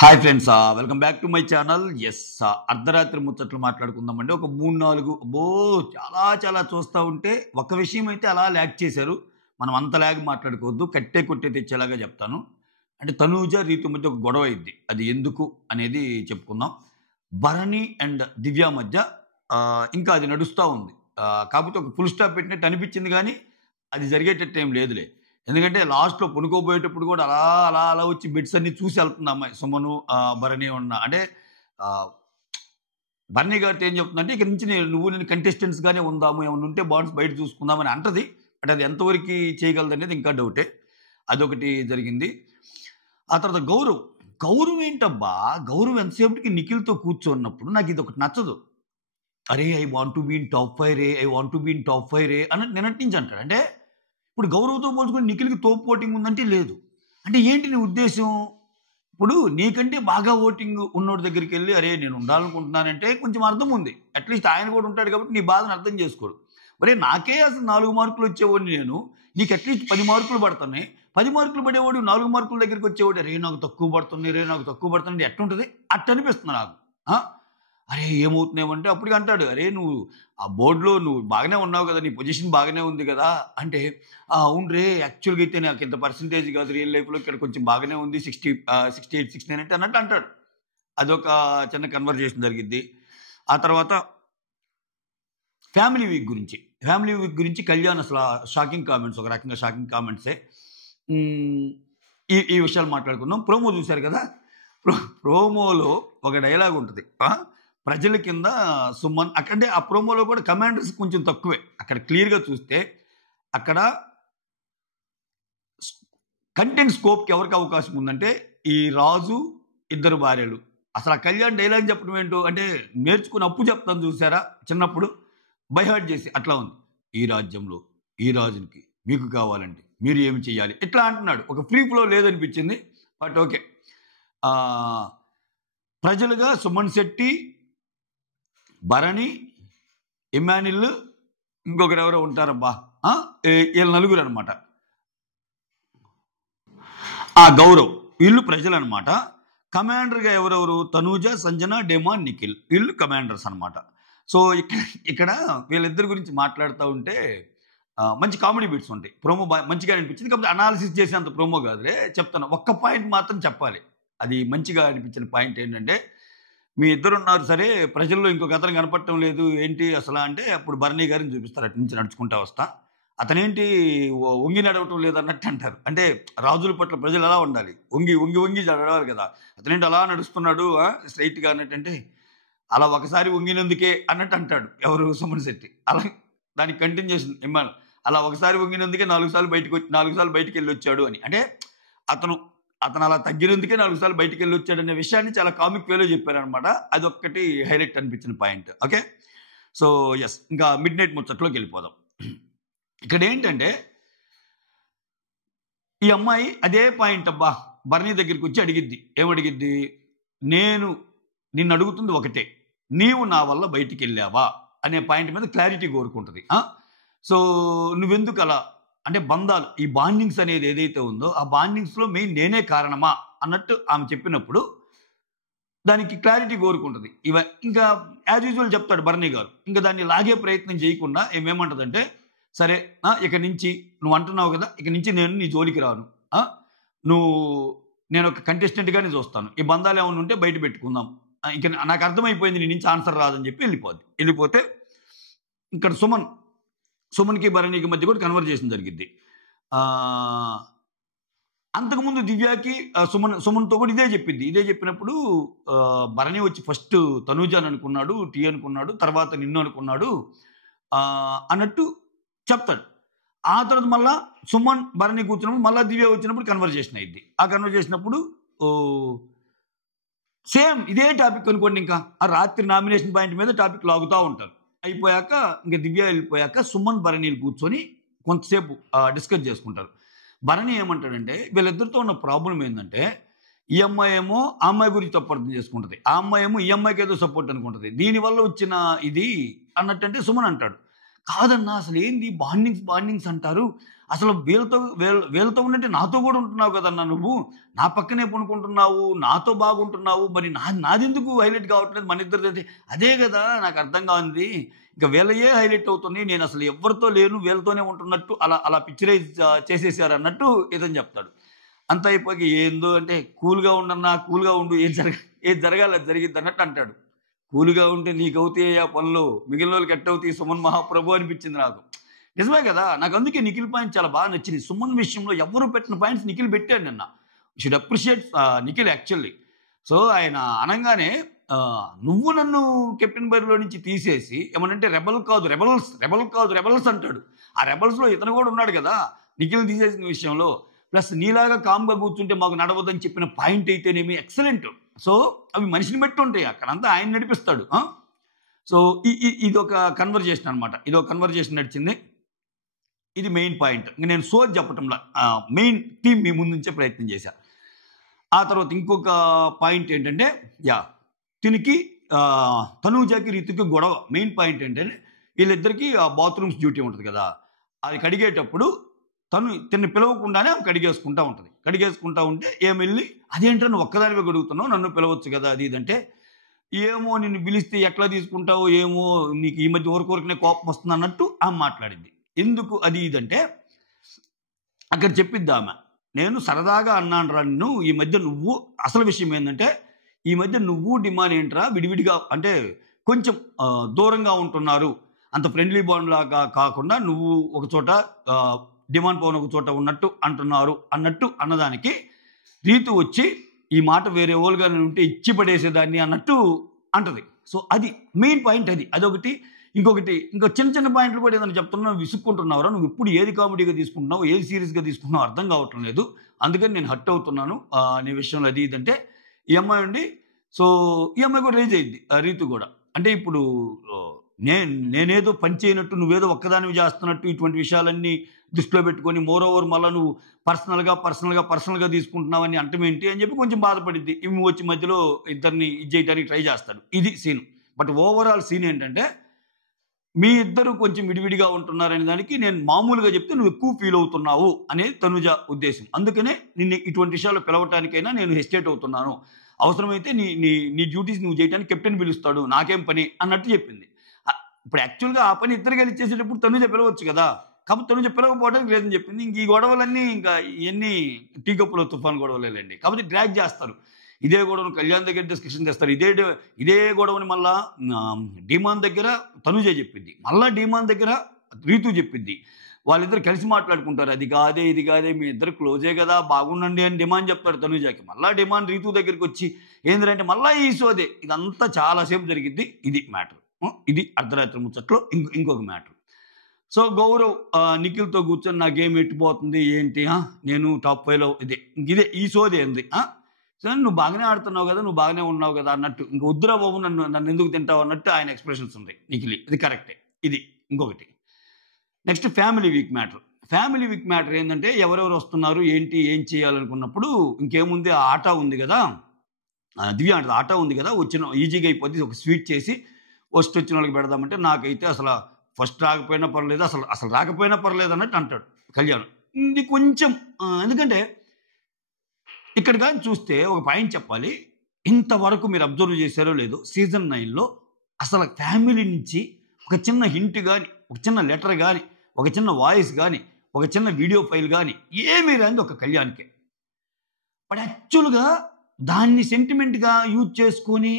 Hi friends, welcome back to my channel. Yes, అర్ధరాత్రి ముచ్చట్లు మాట్లాడుకుందామండి. ఒక 3-4 అబ్బో చాలా చాలా చూస్తూ ఉంటే ఒక విషయం అయితే అలా ల్యాగ్ చేశారు. మనం అంత ల్యాగ్ మాట్లాడుకోవద్దు, కట్టే కొట్టే తెచ్చేలాగా చెప్తాను. అంటే తనూజ రీతు మధ్య ఒక గొడవ అయింది. అది ఎందుకు అనేది చెప్పుకుందాం. భరణి అండ్ దివ్య మధ్య ఇంకా అది నడుస్తూ ఉంది. కాకపోతే ఒక ఫుల్ స్టాప్ పెట్టినట్టు అనిపించింది, కానీ అది జరిగేటట్టు ఏం లేదులే. ఎందుకంటే లాస్ట్‌లో పడుకోబోయేటప్పుడు కూడా అలా, అలా, అలా వచ్చి బిట్స్ అన్నీ చూసి ఎళ్తుంది అమ్మాయి. సుమను, భరణి ఉన్న అంటే ఆహ్, భరణి గారితో ఏం చెప్తుందంటే, ఇక నుంచి నేను కంటెస్టెంట్స్‌గానే ఉందాము. ఏమన్నా ఉంటే బాండ్స్ బయట చూసుకుందాం అని అంటది. బట్ అది ఎంతవరకి చేయగలదనేది ఇంకా డౌటే. అదొకటి జరిగింది. ఆ తర్వాత గౌరవ్. గౌరవ్ ఏంటబ్బా! గౌరవ్ ఎంతసేపటికి నిఖిల్‌తో కూర్చోన్నప్పుడు నాకిదొకటి నచ్చదు. అరే! I want to be in top 5 ray! I want to be in top 5 రే! అని నిన్నటి నుంచి అంటాడు. అంటే ఇప్పుడు గౌరవ్‌తో పోల్చుకొని నిఖిల్‌కి తోపు ఓటింగ్ ఉందంటే లేదు. అంటే ఏంటి నీ ఉద్దేశ్యం? ఇప్పుడు నీకంటే బాగా ఓటింగ్ ఉన్నోడి దగ్గరికెళ్ళి అరే! నేను ఉండాలనుకుంటున్నానంటే కొంచెం అర్థం ఉంది. అట్‌లీస్ట్ ఆయన కూడా ఉంటాడు కాబట్టి నీ బాధను అర్థం చేసుకోడు. ఒరేయ్! నాకే అసలు 4 మార్కులు వచ్చేవాడిని నేను. నీకు అట్‌లీస్ట్ 10 మార్కులు పడుతున్నాయి. 10 మార్కులు పడేవాడు 4 మార్కుల దగ్గరికి వచ్చేవాడు. అరే! నాకు తక్కువ పడుతున్నాయి రే! నాకు తక్కువ పడుతున్నాయి ఎట్టుంటది? అట్టనిపిస్తుంది నాకు. ఆ! అరే! ఏమవుతున్నావంటే అప్పటికి అంటాడు. అరే! నువ్వు ఆ బోర్డ్‌లో నువ్వు బాగానే ఉన్నావు కదా! నీ పొజిషన్ బాగానే ఉంది కదా! అంటే అవును రే! యాక్చువల్‌గా అయితే నాకు ఇంత పర్సెంటేజ్ కాదు రియల్ లైఫ్‌లో ఇక్కడ కొంచెం బాగానే ఉంది. 68, 69 అంటే అన్నట్టు అంటాడు. అదొక చిన్న కన్వర్జేషన్ జరిగిద్ది. ఆ తర్వాత ఫ్యామిలీ వీక్ గురించి. ఫ్యామిలీ వీక్ గురించి కళ్యాణ్ అసల షాకింగ్ కామెంట్స్, ఒక రకంగా షాకింగ్ కామెంట్సే. హ్మ్. ఈ ఈ విషయాలు మాట్లాడుకుందాం. ప్రోమో చూసారు కదా! ప్రోమోలో ఒక డైలాగ్ ఉంటది. ప్రజల కింద సుమన్ అంటే ఆ ప్రోమోలో కూడా కమాండర్స్ కొంచెం తక్కువే. అక్కడ క్లియర్‌గా చూస్తే అక్కడ స్ కంటెంట్ స్కోప్‌కి ఎవరికి అవకాశం ఉందంటే ఈ రాజు, ఇద్దరు భార్యలు. అసలు ఆ కళ్యాణ్ డైలాగ్ చెప్పడం ఏంటో అంటే నేర్చుకుని అప్పు చెప్తాను చూసారా చిన్నప్పుడు బై హార్ట్ చేసి అట్లా ఉంది. ఈ రాజ్యంలో ఈ రాజునికి మీకు కావాలంటే మీరు ఏమి చేయాలి? ఇట్లా అంటున్నాడు. ఒక ఫ్రీ ఫ్లో లేదనిపించింది. But okay. ఆహ్, ప్రజలుగా సుమన్ శెట్టి, భరణి, ఇమ్మాన్యుల్ ఇంకొకరెవరో ఉంటారబ్బా! ఆ! ఈళ్ళు నలుగురనమాట. గౌరవ్. వీళ్ళు ప్రజలనమాట. కమాండర్‌గా ఎవరెవరు? తనూజ, సంజన, డెమాన్, నిఖిల్. వీళ్ళు కమాండర్స్ అనమాట. సో, ఇక్కడ వీళ్ళిద్దరి గురించి మాట్లాడుతా ఉంటే మంచి కామెడీ బిట్స్ ఉంటాయి. ప్రోమో మంచిగా అనిపించింది. కాకపోతే అనాలిసిస్ చేసేంత ప్రోమో కాదులే. చెప్తాను. ఒక్క పాయింట్ మాత్రం చెప్పాలి. అది మంచిగా అనిపించిన పాయింట్ ఏంటంటే, మీ ఇద్దరున్నారు సరే, ప్రజల్లో ఇంకొక అతను కనపడటం లేదు. ఏంటి అసలా అంటే, అప్పుడు భరణి గారిని చూపిస్తారు. అటు నుంచి నడుచుకుంటా వస్తా. అతనేంటి వంగి నడవటం లేదన్నట్టు అంటారు. అంటే రాజుల పట్ల ప్రజలు ఎలా ఉండాలి? వంగి, వంగి, వంగి నడవాలి కదా! అతనేంటి అలా నడుస్తున్నాడు స్ట్రెయిట్‌గా అన్నట్టంటే, అలా ఒకసారి వంగినందుకే అన్నట్టు అంటాడు. ఎవరు? సుమన్ శెట్టి. అలా దానికి కంటిన్యూయేషన్ ఇమ్మాను. అలా ఒకసారి వంగినందుకే 4 సార్లు 4 సార్లు బయటికెళ్ళొచ్చాడు అని. అంటే అతను అతను అలా తగ్గినందుకే 4 సార్లు బయటికెళ్ళొచ్చాడనే విషయాన్ని చాలా కామిక్ వేలో చెప్పారనమాట. అదొక్కటి హైలైట్ అనిపించిన పాయింట్. ఓకే. So, yes. ఇంకా మిడ్ నైట్ ముచ్చట్లోకెళ్ళిపోదాం. ఇక్కడేంటంటే, ఈ అమ్మాయి అదే పాయింట్ అబ్బా! భరణి దగ్గరికొచ్చి అడిగిద్ది. ఏమడిగిద్ది? నేను నిన్నడుగుతుంది ఒకటే. నీవు నా వల్ల బయటికెళ్ళావా? అనే పాయింట్ మీద క్లారిటీ కోరుకుంటది. సో, నువ్వెందుకలా? అంటే బంధాలు, ఈ బాండింగ్స్ అనేది ఏదైతే ఉందో, ఆ బాండింగ్స్‌లో మెయిన్ నేనే కారణమా? అన్నట్టు ఆమె చెప్పినప్పుడు, దానికి క్లారిటీ కోరుకుంటది. ఇంకా యాజ్ యూజువల్ చెప్తాడు భరణి గారు. ఇంక దాన్ని లాగే ప్రయత్నం చేయకుండా ఏమేమంటదంటే, సరే ఇక నుంచి నువ్వంటున్నావు గదా! ఇక నుంచి నేను నీ జోలికి రాను. ఆ! నువ్వు నేనొక కంటెస్టెంట్‌గానే చూస్తాను. ఈ బంధాలేమన్నా ఉంటే బయట పెట్టుకుందాం. ఇక నాకర్థమైపోయింది నీ నుంచి ఆన్సర్ రాదని చెప్పి ఎళ్ళిపోద్ది. ఎళ్ళిపోతే ఇక్కడ సుమన్‌కి, భరణికి మధ్య కూడా కన్వర్జేషన్ జరిగిద్ది. ఆహ్, అంతకుముందు దివ్యకి సుమన్‌తో కూడా ఇదే చెప్పిద్ది. ఇదే చెప్పినప్పుడు భరణి వచ్చి ఫస్ట్ తనూజని అనుకున్నాడు, టీ అనుకున్నాడు. తర్వాత నిన్ను అనుకున్నాడు అన్నట్టు చెప్తాడు. ఆ తర్వాత మళ్ళా సుమన్, భరణి కూర్చున్నప్పుడు మళ్ళా దివ్య వచ్చినప్పుడు కన్వర్జేషన్ అయ్యిద్ది. ఆ కన్వర్జేషన్ అప్పుడు ఓహ్, సేమ్ ఇదే టాపిక్ అనుకోండి ఇంకా. ఆ రాత్రి నామినేషన్ పాయింట్ మీద టాపిక్ లాగుతా ఉంటారు. అయిపోయాక ఇంక దివ్య వెళ్ళిపోయాక సుమన్, భరణిలు కూర్చొని కొంతసేపు డిస్కస్ చేసుకుంటారు. భరణి ఏమంటాడంటే వీళ్ళిద్దరితో ఉన్న ప్రాబ్లమ్ ఏందంటే, ఈ అమ్మాయి ఏమో ఆ అమ్మాయి గురించి తప్పు అర్థం చేసుకుంటది. ఆ అమ్మాయి ఏమో ఈ అమ్మాయికి ఏదో సపోర్ట్ అనుకుంటది. దీనివల్ల వచ్చిన ఇది అన్నట్టంటే సుమన్ అంటాడు. కాదన్నా అసలు ఏంది బాండింగ్స్ అంటారు. అసలు వీళ్ళతో ఉన్నట్టే నాతో కూడా ఉంటున్నావు కదన్నా నువ్వు. నా పక్కనే పడుకుంటున్నావు. నాతో బాగుంటున్నావు. మరి నాదెందుకు హైలైట్ కావట్లేదు మన ఇద్దరిదైతే? అదే కదా నాకు అర్థం కానిది. ఇంక వీళ్ళయే హైలైట్ అవుతున్నాయి. నేను అసలు ఎవ్వరితో లేను. వీళ్ళతోనే ఉంటున్నట్టు అలా అలా పిక్చరైజ్ చేసేసారన్నట్టు ఇతను చెప్తాడు. అంతా అయిపోయి ఏందో అంటే కూల్‌గా ఉండన్నా, కూల్‌గా ఉండు. ఏది జరగాలి అది జరిగిద్దన్నట్టు అంటాడు. కూల్‌గా ఉంటే నీకవుతాయా పనులు. మిగిలినోళ్ళకి ఎట్టవుతాయి సుమన్ మహాప్రభు అనిపించింది నాకు. నిజమే కదా! నాకందుకే నిఖిల్ పాయింట్ చాలా బాగా నచ్చింది. సుమన్ విషయంలో ఎవ్వరు పెట్టిన పాయింట్స్ నిఖిల్ పెట్టాడు నిన్న. Should appreciate Nikhil actually. So, ఆయన అనంగానే నువ్వు నన్ను కెప్టెన్ బరిలో నుంచి తీసేసి ఏమనంటే రెబెల్ కాదు రెబెల్స్ అంటాడు. ఆ రెబెల్స్‌లో ఇతను కూడా ఉన్నాడు కదా! నిఖిల్‌ని తీసేసిన విషయంలో. ప్లస్ నీలాగా కామ్‌గా కూర్చుంటే మాకు నడవదని చెప్పిన పాయింట్ అయితేనేమి ఎక్సలెంట్. సో, అవి మనిషిని బట్టి ఉంటాయి. అక్కడంతా ఆయన నడిపిస్తాడు. సో, ఇదొక కన్వర్జేషన్ అనమాట. ఇదొక కన్వర్జేషన్ నడిచింది. ఇది మెయిన్ పాయింట్. ఇంక నేను సోది చెప్పటంలా. మెయిన్ థీమ్ మీ ముందుంచే ప్రయత్నం చేశా. ఆ తర్వాత ఇంకొక పాయింట్ ఏంటంటే తినికి తనూజకి, రితుకి గొడవ. మెయిన్ పాయింట్ ఏంటంటే వీళ్ళిద్దరికీ బాత్రూమ్స్ డ్యూటీ ఉంటది కదా! అది కడిగేటప్పుడు తిన్ని పిలవకుండానే ఆమె కడిగేసుకుంటా ఉంటది. కడిగేసుకుంటా ఉంటే ఏమెళ్ళి అదేంట్రా నువ్వు ఒక్కదానివే కడుగుతున్నావు నన్ను పిలవచ్చు కదా! అది ఇదంటే, ఏమో నిన్ను పిలిస్తే ఎట్లా తీసుకుంటావో ఏమో నీకు ఈ మధ్య ఊరికనే కోపం వస్తుంది అన్నట్టు ఆమె మాట్లాడింది. ఎందుకు అది ఇదంటే అక్కడ చెప్పిద్ది ఆమె. నేను సరదాగా అన్నానురా నిన్ను. ఈ మధ్య నువ్వు అసలు విషయం ఏందంటే ఈ మధ్య నువ్వు డిమాండ్ ఏంట్రా విడివిడిగా అంటే కొంచెం దూరంగా ఉంటున్నారు. అంత ఫ్రెండ్లీ బాండ్ లాగా కాకుండా నువ్వు ఒక చోట డిమాండ్ పవన్ ఒక చోట ఉన్నట్టు అంటున్నారు అన్నట్టు అన్నదానికి రీతు వచ్చి ఈ మాట వేరే వాళ్ళుగా ఉంటే ఇచ్చి పడేసేదాన్ని అన్నట్టు అంటది. సో, అది మెయిన్ పాయింట్ అది. అదొకటి. ఇంకొకటి ఇంకా చిన్న పాయింట్లు కూడా ఏదైనా చెప్తున్నావు విసుక్కుంటున్నావురా నువ్వు ఇప్పుడు ఏది కామెడీగా తీసుకుంటున్నావు ఏది సీరియస్‌గా తీసుకుంటున్నావు అర్థం కావటం లేదు. అందుకని నేను హర్ట్ అవుతున్నాను నీ విషయంలో అది ఇదంటే ఈ అమ్మాయి ఉండి సో, ఈ అమ్మాయి కూడా రైజ్ అయ్యిద్ది రీతు కూడా. అంటే ఇప్పుడు నేనేదో పని చేయనట్టు నువ్వేదో ఒక్కదానివి చేస్తున్నట్టు ఇటువంటి విషయాలన్నీ దృష్టిలో పెట్టుకొని మోర్ ఓవర్ మళ్ళా నువ్వు పర్సనల్‌గా తీసుకుంటున్నావని అంటమేంటి అని చెప్పి కొంచెం బాధపడిద్ది. ఈమె వచ్చి మధ్యలో ఇద్దరిని ఇది చేయడానికి ట్రై చేస్తాడు. ఇది సీన్. బట్ ఓవరాల్ సీన్ ఏంటంటే మీ ఇద్దరు కొంచెం విడివిడిగా ఉంటున్నారనే దానికి నేను మామూలుగా చెప్తే నువ్వు ఎక్కువ ఫీల్ అవుతున్నావు అనేది తనుజ ఉద్దేశం. అందుకనే నిన్ను ఇటువంటి విషయాల్లో పిలవటానికైనా నేను హెసిటేట్ అవుతున్నాను. అవసరమైతే నీ నీ నీ డ్యూటీస్ నువ్వు చేయడానికి కెప్టెన్ పిలుస్తాడు. నాకేం పని అన్నట్టు చెప్పింది. ఇప్పుడు యాక్చువల్‌గా ఆ పని ఇద్దరు కలిసి చేసేటప్పుడు తనుజ పిలవచ్చు కదా! కాకపోతే తనుజ పిలవకపోవడానికి రీజన్ చెప్పింది. ఇంక ఈ గొడవలన్నీ ఇంకా ఇయన్నీ టీ కప్పులో తుఫాన్ గొడవలేనండి. కాబట్టి డ్రాగ్ చేస్తారు. ఇదే గొడవను కళ్యాణ్ దగ్గర డిస్కషన్ చేస్తారు. ఇదే గొడవని మళ్ళా డీమాన్ దగ్గర తనుజే చెప్పిద్ది. మళ్ళా డీమాన్ దగ్గర రీతు చెప్పిద్ది. వాళ్ళిద్దరు కలిసి మాట్లాడుకుంటారు. అది కాదే ఇది కాదే మీ ఇద్దరు క్లోజే కదా బాగుండండి అని డిమాండ్ చెప్తాడు తనుజాకి. మళ్ళా డిమాండ్ రీతు దగ్గరికి వచ్చి ఏంటంటే మళ్ళా ఈ సోదే. ఇదంతా చాలాసేపు జరిగిద్ది. ఇది మ్యాటర్. ఇది అర్ధరాత్రి ముచ్చట్లో ఇంకొక మ్యాటర్. సో, గౌరవ్ నిఖిల్‌తో కూర్చొని నా గేమ్ ఎట్టిపోతుంది ఏంటి నేను టాప్ 5లో ఇదే ఈ సోదే ఉంది. సరే నువ్వు బాగానే ఆడుతున్నావు కదా! నువ్వు బాగానే ఉన్నావు కదా! అన్నట్టు ఇంక వద్దురా బాబు నన్ను ఎందుకు తింటావు అన్నట్టు ఆయన ఎక్స్‌ప్రెషన్స్ ఉంటాయి నిఖిల్. ఇది కరెక్టే. ఇది ఇంకొకటి. Next family week matter. Family week matter ఏందంటే ఎవరెవరు వస్తున్నారు ఏంటి ఏం చేయాలనుకున్నప్పుడు ఇంకేముంది ఆ ఆట ఉంది కదా! దివ్య అంటది ఆట ఉంది కదా! వచ్చిన ఈజీగా అయిపోద్ది ఒక స్వీట్ చేసి ఫస్ట్ వచ్చిన వాళ్ళకి పెడదామంటే నాకైతే అసలు ఫస్ట్ రాకపోయినా పర్లేదు అసలు రాకపోయినా పర్లేదు అన్నట్టు అంటాడు కళ్యాణ్. ఇది కొంచెం ఎందుకంటే ఇక్కడ కానీ చూస్తే ఒక పాయింట్ చెప్పాలి. ఇంతవరకు మీరు అబ్జర్వ్ చేశారో లేదో సీజన్ 9లో అసలు ఫ్యామిలీ నుంచి ఒక చిన్న హింట్ గాని, ఒక చిన్న లెటర్ గాని, ఒక చిన్న వాయిస్ గాని, ఒక చిన్న వీడియో ఫైల్ గాని ఏమీ రాంది ఒక కళ్యాణ్‌కే. బట్ యాక్చువల్‌గా దాన్ని సెంటిమెంట్‌గా యూజ్ చేసుకొని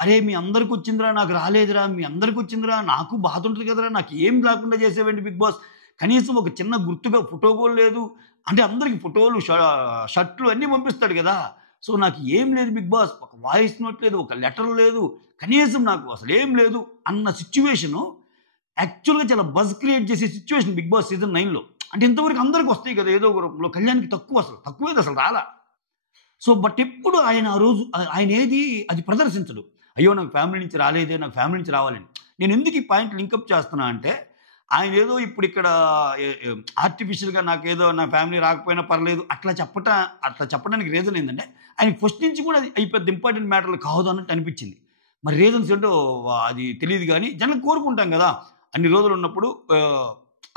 అరే మీ అందరికి వచ్చిందిరా నాకు రాలేదురా, మీ అందరికి వచ్చిందిరా నాకు బాధ ఉంటుంది కదరా, నాకు ఏం లేకుండా చేసేవేంటి బిగ్ బాస్, కనీసం ఒక చిన్న గుర్తుగా ఫోటో కూడా లేదు అంటే అందరికి ఫోటోలు షర్ట్లు అన్నీ పంపిస్తాడు కదా. సో నాకు ఏం లేదు బిగ్ బాస్, ఒక వాయిస్ నోట్ లేదు, ఒక లెటర్ లేదు, కనీసం నాకు అసలు ఏం లేదు అన్న సిచ్యువేషను యాక్చువల్గా చాలా బజ్ క్రియేట్ చేసే సిచ్యువేషన్ బిగ్ బాస్ సీజన్ 9లో. అంటే ఇంతవరకు అందరికి వస్తాయి కదా ఏదో ఒక రూపంలో, కళ్యాణ్కి తక్కువేది అసలు రాలా. సో బట్ ఎప్పుడు ఆయన ఆ రోజు ఆయన ఏది అది ప్రదర్శించడు. అయ్యో నాకు ఫ్యామిలీ నుంచి రాలేదే, నాకు ఫ్యామిలీ నుంచి రావాలని. నేను ఎందుకు ఈ పాయింట్ లింకప్ చేస్తున్నా అంటే ఆయన ఏదో ఇప్పుడు ఇక్కడ ఆర్టిఫిషియల్గా నాకేదో నా ఫ్యామిలీ రాకపోయినా పర్లేదు అట్లా చెప్పడానికి రీజన్ ఏంటంటే ఆయనకి ఫస్ట్ నుంచి కూడా అది పెద్ద ఇంపార్టెంట్ మ్యాటర్లు కాదు అన్నట్టు అనిపించింది. మరి రీజన్స్ ఏంటో అది తెలియదు కానీ జనం కోరుకుంటాం కదా అన్ని రోజులు ఉన్నప్పుడు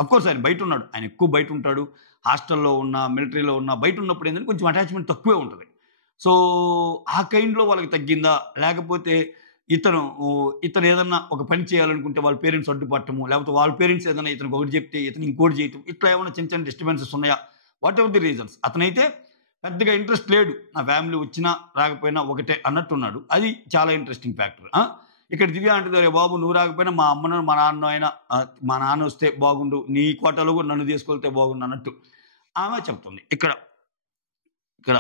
అఫ్కోర్స్ ఆయన బయట ఉన్నాడు, ఆయన ఎక్కువ బయట ఉంటాడు, హాస్టల్లో ఉన్న, మిలిటరీలో ఉన్న, బయట ఉన్నప్పుడు ఏంటంటే కొంచెం అటాచ్మెంట్ తక్కువే ఉంటుంది. సో ఆ కైండ్లో వాళ్ళకి తగ్గిందా, లేకపోతే ఇతను ఏదన్నా ఒక పని చేయాలనుకుంటే వాళ్ళ పేరెంట్స్ అడ్డుపట్టము, లేకపోతే వాళ్ళ పేరెంట్స్ ఏదైనా ఇతనికి ఒకటి చెప్తే ఇతను ఇంకోటి చేయటం, ఇట్లా ఏమైనా చిన్న చిన్న డిస్టర్బెన్సెస్ ఉన్నాయా, వాట్ ఎవర్ ది రీజన్స్. అతనైతే పెద్దగా ఇంట్రెస్ట్ లేడు, నా ఫ్యామిలీ వచ్చినా రాకపోయినా ఒకటే అన్నట్టున్నాడు. అది చాలా ఇంట్రెస్టింగ్ ఫ్యాక్టర్. ఇక్కడ దివ్య అంటుంది, "అరే బాబు నువ్వు రాకపోయినా మా అమ్మను మా నాన్న అయినా మా నాన్న వస్తే బాగుండు, నీ కోటాలో కూడా నన్ను తీసుకెళ్తే బాగుండు" అన్నట్టు ఆమె చెప్తుంది. ఇక్కడ ఇక్కడ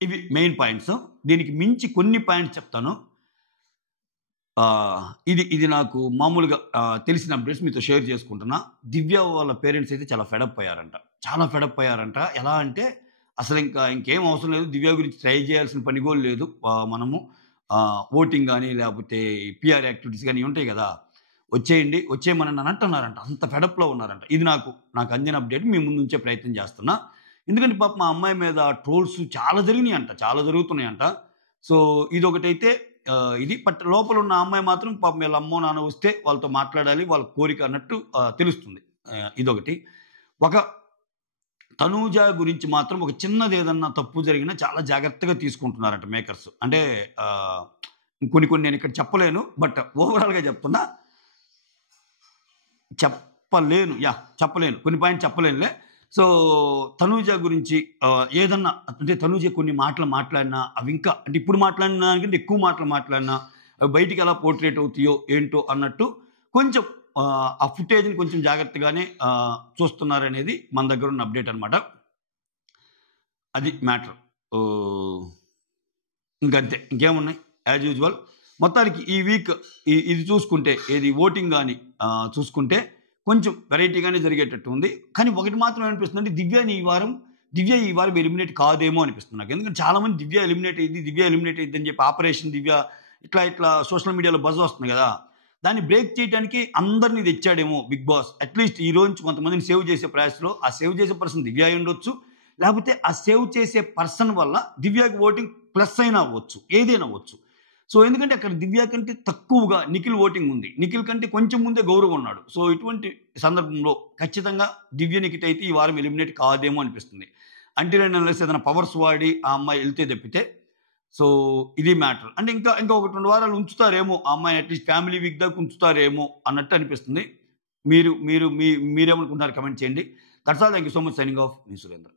ఇవి మెయిన్ పాయింట్స్. దీనికి మించి కొన్ని పాయింట్స్ చెప్తాను. ఇది నాకు మామూలుగా తెలిసిన అప్డేట్స్ మీతో షేర్ చేసుకుంటున్నా. దివ్య వాళ్ళ పేరెంట్స్ అయితే చాలా ఫెడప్ అయ్యారంట. చాలా ఫెడప్ అయ్యారంట. ఎలా అంటే అసలు ఇంకేం అవసరం లేదు, దివ్య గురించి ట్రై చేయాల్సిన పని కూడా లేదు. మనము ఓటింగ్ కానీ లేకపోతే పిఆర్ యాక్టివిటీస్ కానీ ఉంటాయి కదా, వచ్చేయమని అంటున్నారంట. అంత ఫెడప్లో ఉన్నారంట. ఇది నాకు అందిన అప్డేట్ మీ ముందు ఉంచే ప్రయత్నం చేస్తున్నా. ఎందుకంటే పాప మా అమ్మాయి మీద ట్రోల్స్ చాలా జరిగినాయంట, చాలా జరుగుతున్నాయంట. సో ఇదొకటైతే ఇది. బట్ లోపల ఉన్న అమ్మాయి మాత్రం పాపం వీళ్ళ అమ్మో నాన్న వస్తే వాళ్ళతో మాట్లాడాలి, వాళ్ళ కోరిక అన్నట్టు తెలుస్తుంది. ఇదొకటి. ఒక తనూజ గురించి మాత్రం ఒక చిన్నది ఏదన్నా తప్పు జరిగినా చాలా జాగ్రత్తగా తీసుకుంటున్నారంట మేకర్స్. అంటే కొన్ని నేను ఇక్కడ చెప్పలేను, బట్ ఓవరాల్గా చెప్తున్నా. చెప్పలేను, కొన్ని పాయింట్ చెప్పలేనులే. సో తనూజ గురించి ఏదన్నా అంటే తనూజ కొన్ని మాటలు మాట్లాడినా అవి ఇంకా అంటే ఇప్పుడు మాట్లాడిన దానికంటే ఎక్కువ మాటలు మాట్లాడినా అవి బయటికి ఎలా పోర్ట్రేట్ అవుతాయో ఏంటో అన్నట్టు కొంచెం ఆ ఫుటేజ్ని కొంచెం జాగ్రత్తగానే చూస్తున్నారనేది మన దగ్గర ఉన్న అప్డేట్ అనమాట. అది మ్యాటర్. ఇంకంతే, ఇంకేమున్నాయి, యాజ్ యూజువల్. మొత్తానికి ఈ వీక్ ఇది చూసుకుంటే, ఏది ఓటింగ్ కానీ చూసుకుంటే కొంచెం వెరైటీగానే జరిగేటట్టు ఉంది. కానీ ఒకటి మాత్రం అనిపిస్తుంది అంటే దివ్య ఈ వారం ఎలిమినేట్ కాదేమో అనిపిస్తుంది నాకు. ఎందుకంటే చాలామంది దివ్య ఎలిమినేట్ అయ్యింది అని చెప్పి ఆపరేషన్ దివ్య ఇట్లా సోషల్ మీడియాలో బజ్ వస్తుంది కదా, దాన్ని బ్రేక్ చేయడానికి అందరినీ తెచ్చాడేమో బిగ్ బాస్. అట్లీస్ట్ ఈ రోజు కొంతమందిని సేవ్ చేసే ప్రయాసలో ఆ సేవ్ చేసే పర్సన్ దివ్య అయి ఉండొచ్చు, లేకపోతే ఆ సేవ్ చేసే పర్సన్ వల్ల దివ్యకి ఓటింగ్ ప్లస్ అయినా అవ్వచ్చు, ఏదైనా అవ్వచ్చు. సో ఎందుకంటే అక్కడ దివ్య కంటే తక్కువగా నిఖిల్ ఓటింగ్ ఉంది, నిఖిల్ కంటే కొంచెం ముందే గౌరవ్ ఉన్నాడు. సో ఇటువంటి సందర్భంలో ఖచ్చితంగా దివ్య నిఖిత్ అయితే ఈ వారం ఎలిమినేట్ కాదేమో అనిపిస్తుంది. అంటే ఏదైనా పవర్స్ వాడి ఆ అమ్మాయి వెళ్తే తప్పితే. సో ఇది మ్యాటర్. అంటే ఇంకా 1-2 వారాలు ఉంచుతారేమో ఆ అమ్మాయిని, అట్లీస్ట్ ఫ్యామిలీ వీక్ దాకా ఉంచుతారేమో అన్నట్టు అనిపిస్తుంది. మీరేమనుకుంటున్నారు కమెంట్ చేయండి. That's all. Thank you so much. Signing off, me Surendra.